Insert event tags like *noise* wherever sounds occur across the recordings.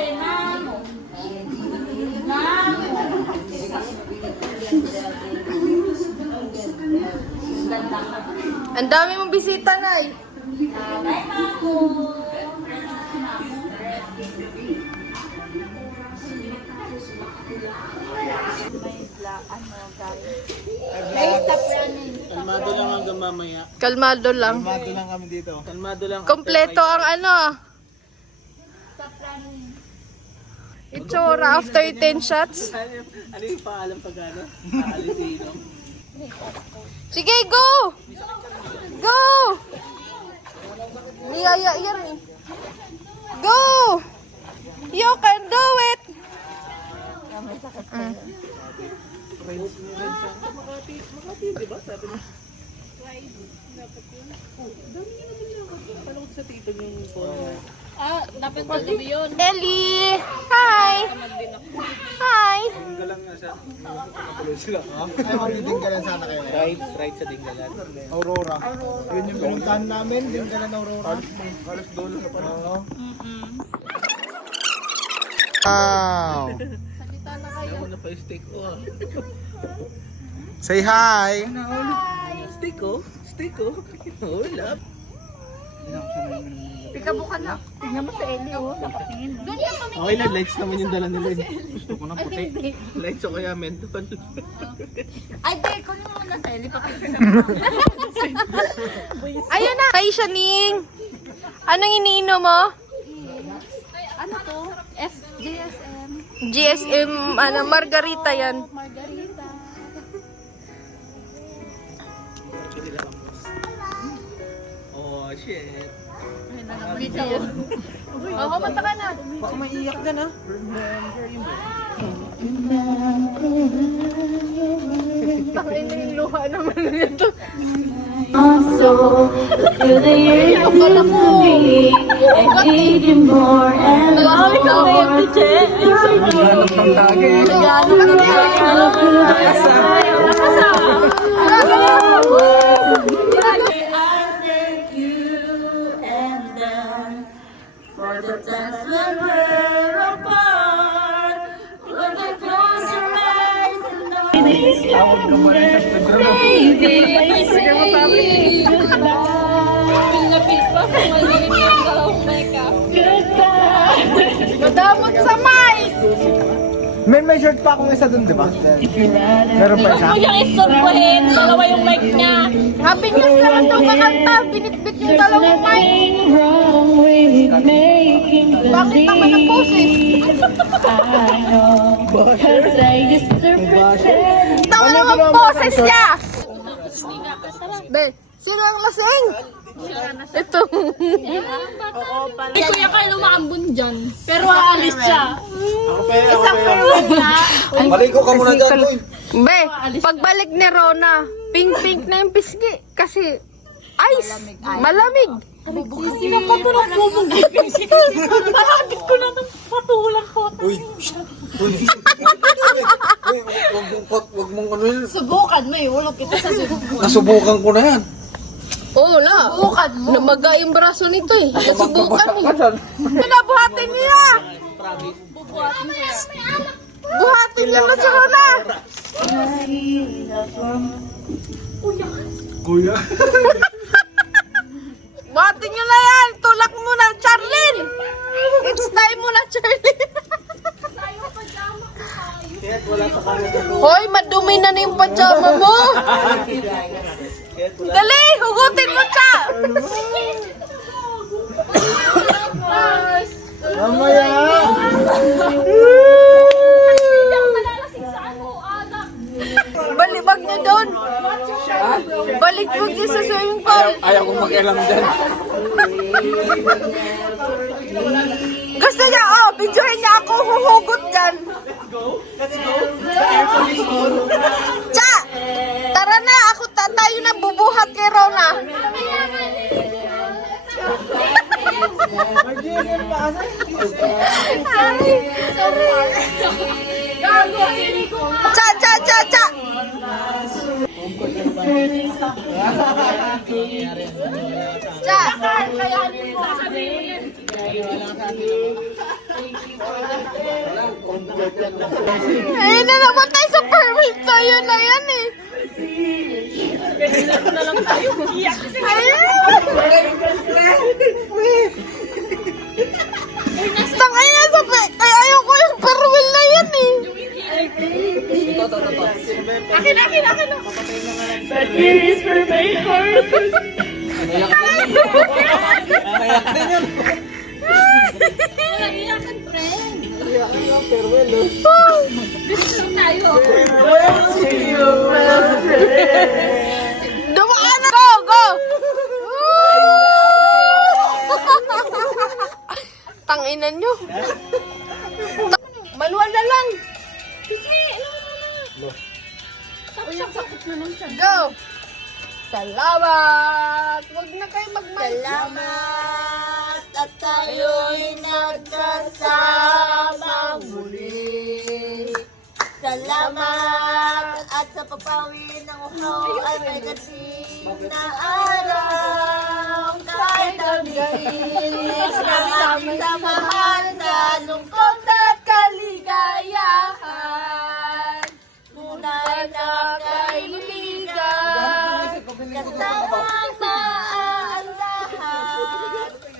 say mamo. Mamo. Ang dami mong bisita, Nay. Bye, mamo. Kalmado lang hanggang mamaya. Kalmado lang. Kalmado lang kami dito. Kalmado lang. Kompleto ang ano. Itsura after 10 shots. Ano, yung paalam pag ano? Paalisino. Sige, go! Go! Niyaya yan eh. Go! You can do it! Mm. Makati. Makati, di ba? Sabi niya. Oh, dami niya naman lang. Akala ko sa tito yung phone. Ah, dapat yun. Ellie! Hi! Hi! Galang nga siya. Tuloy sila. Ay, magdidinggalan sana kayo. Right, right sa Dinggalan. Aurora. Yun yung pinuntahan namin, dinggalan Aurora. Halos dulo na pala. Oo. Wow! Ayaw na pa yung steak ko ah. Say hi! Steak ko? Steak ko? Oh, love. Okay na, lights naman yung dala nila. eh. Gusto ko ng puti. Lights o kaya menthol. Ay, di, kunin mo muna sa Eli. Ayun na! Hi, Shaning! Anong iniinom mo? Ano to? S, JSM. GSM, ano, margarita yan. Margarita. Oh, shit. Oo, kumanta ka na. Baka maiiyak ka na. Takay na yung luha naman nito. Also, through the years to be, I need you more and more. I for the times when we're apart. When I close your eyes and know Madamot sa mic! May may shirt pa akong isa dun, di ba? Meron pa isa? siyang istorbohin. Dalawa yung mic niya. Happy News naman daw kakanta. Binitbit yung dalawang mic. Wrong with making Bakit naman ang poses? Tawa naman ang poses niya! Be, sino ang lasing? Ito. Ay, kuya kayo lumakambun dyan. Pero aalis siya. Isang farewell na. Maligo ka muna dyan, boy! Be, pagbalik ni Rona, pink-pink na yung pisngi. Kasi, ice. Malamig. Sino pa ito ng bubong Malapit ko na itong patulang ko. Uy! Uy! Uy, wag mong, wag, wag mong ano yun. Subukan mo eh. Ulog kita sa subukan. Nasubukan ko na yan. Oo, oh, la. Subukan mo. Namaga yung braso nito eh. Nasubukan eh. Pinabuhatin niya. Buhatin niya na si Rona. Kuya. Buhatin niyo na yan. Tulak mo na, Charlene. It's time mo na, Charlene. Kahit wala sa kanila. Hoy, madumi na na yung pajama mo. *laughs* Dali, hugutin mo, Cha. Mamaya! Balibag niyo doon. Balibag niyo sa swimming pool. Ayaw kong mag-alam dyan. Gusto niya, oh, videohin niya ako huhugot dyan. Cha! Ayun na naman tayo sa permit tayo na yan eh. na lang tayo. Iyak kasi. Tangay na sa. Ay, ayoko yung permit na yan eh. Akin, akin, akin. Wala, iyakan, friend. Picture tayo. Dumaan na. Go, go. *laughs* Tanginan nyo. Uhaw ay may gating na araw. Kahit ang bilis ng aming samahan sa lungkot at kaligayahan. Tunay na kaibigan. Kasamang maaasahan.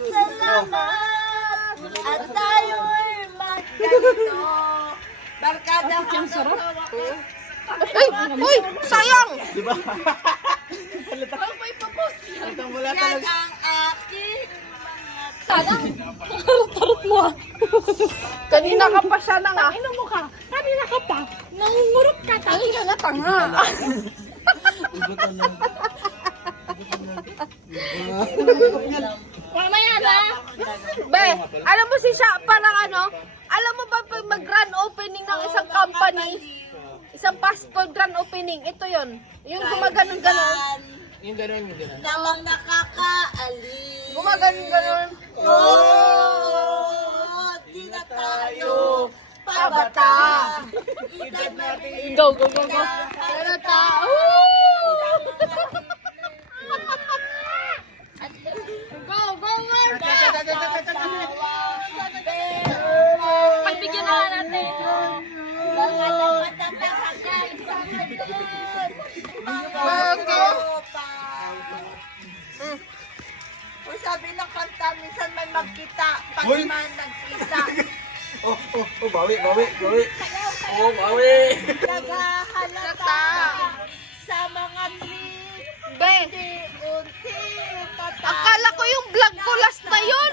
Salamat at tayo'y magkanto. Barkada ang sarap. Ay, uy, sayang. Yan ang aking Tarot mo ah. Kanina ka pa siya na nga. Ano mo ka? Kanina ka pa. Nangungurot ka. Tangina na tanga. Mamaya na. Be, alam mo si siya, parang ano, alam mo ba pag mag-grand opening ng isang company, isang food grand opening, ito yon Yung gumaganon-ganon. Yung gano'n, yung gano'n. namang nakakaalis. Gumaganon-ganon. Oh, di na tayo pabata. Edad natin Go, go, go, go. Pero tao. Magkita, pag Uy! man nagkita, *laughs* Oh, oh, oh, bawi, bawi, bawi. Oh, bawi. naghahalata sa mga Be, unti-unti akala ko yung vlog ko last na yun.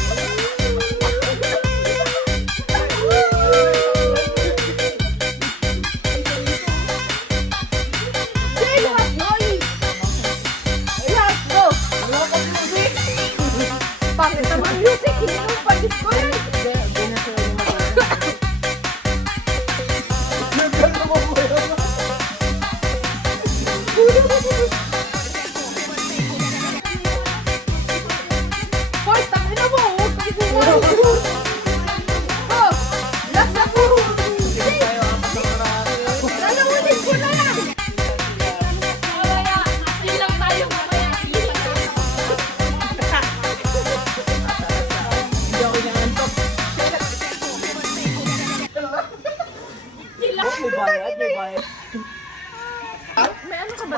May ano ka ba?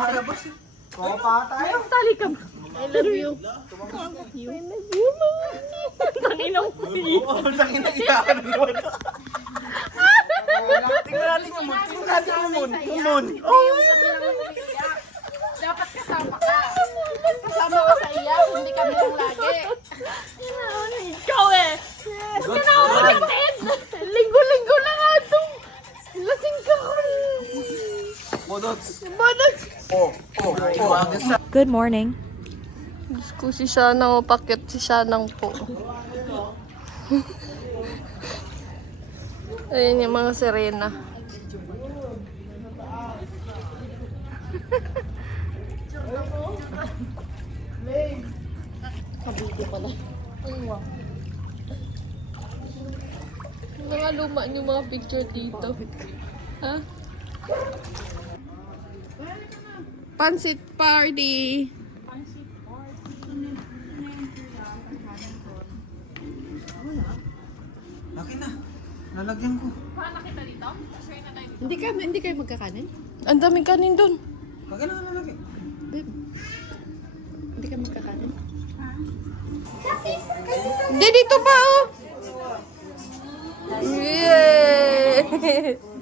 May tali ka ba? I love you. I love you, mama. *laughs* Tanginaw ko Oo, na iyakan naman. *laughs* Tingnan natin yung moon. Tingnan natin yung moon. Yung moon. Dapat kasama ka. Kasama ka sa iya, hindi kami lang lagi. Ikaw eh. Yes, ka na ako kapatid. Linggo-linggo na nga itong lasing ka ko. Modots. Banak! Oh, oh, oh. Good morning. Diyos ko si Shanang, pakit si Shanang po. *laughs* Ayan yung mga sirena. Kabito pala. Mga luma yung mga picture dito. Ha? Pansit party. Laki na. Lalagyan ko. Hindi ka, hindi kayo magkakanin? Ang daming kanin dun. Laki na lalagyan. Babe. Hindi ka magkakanin? Hindi, dito pa oh. Yay! *laughs*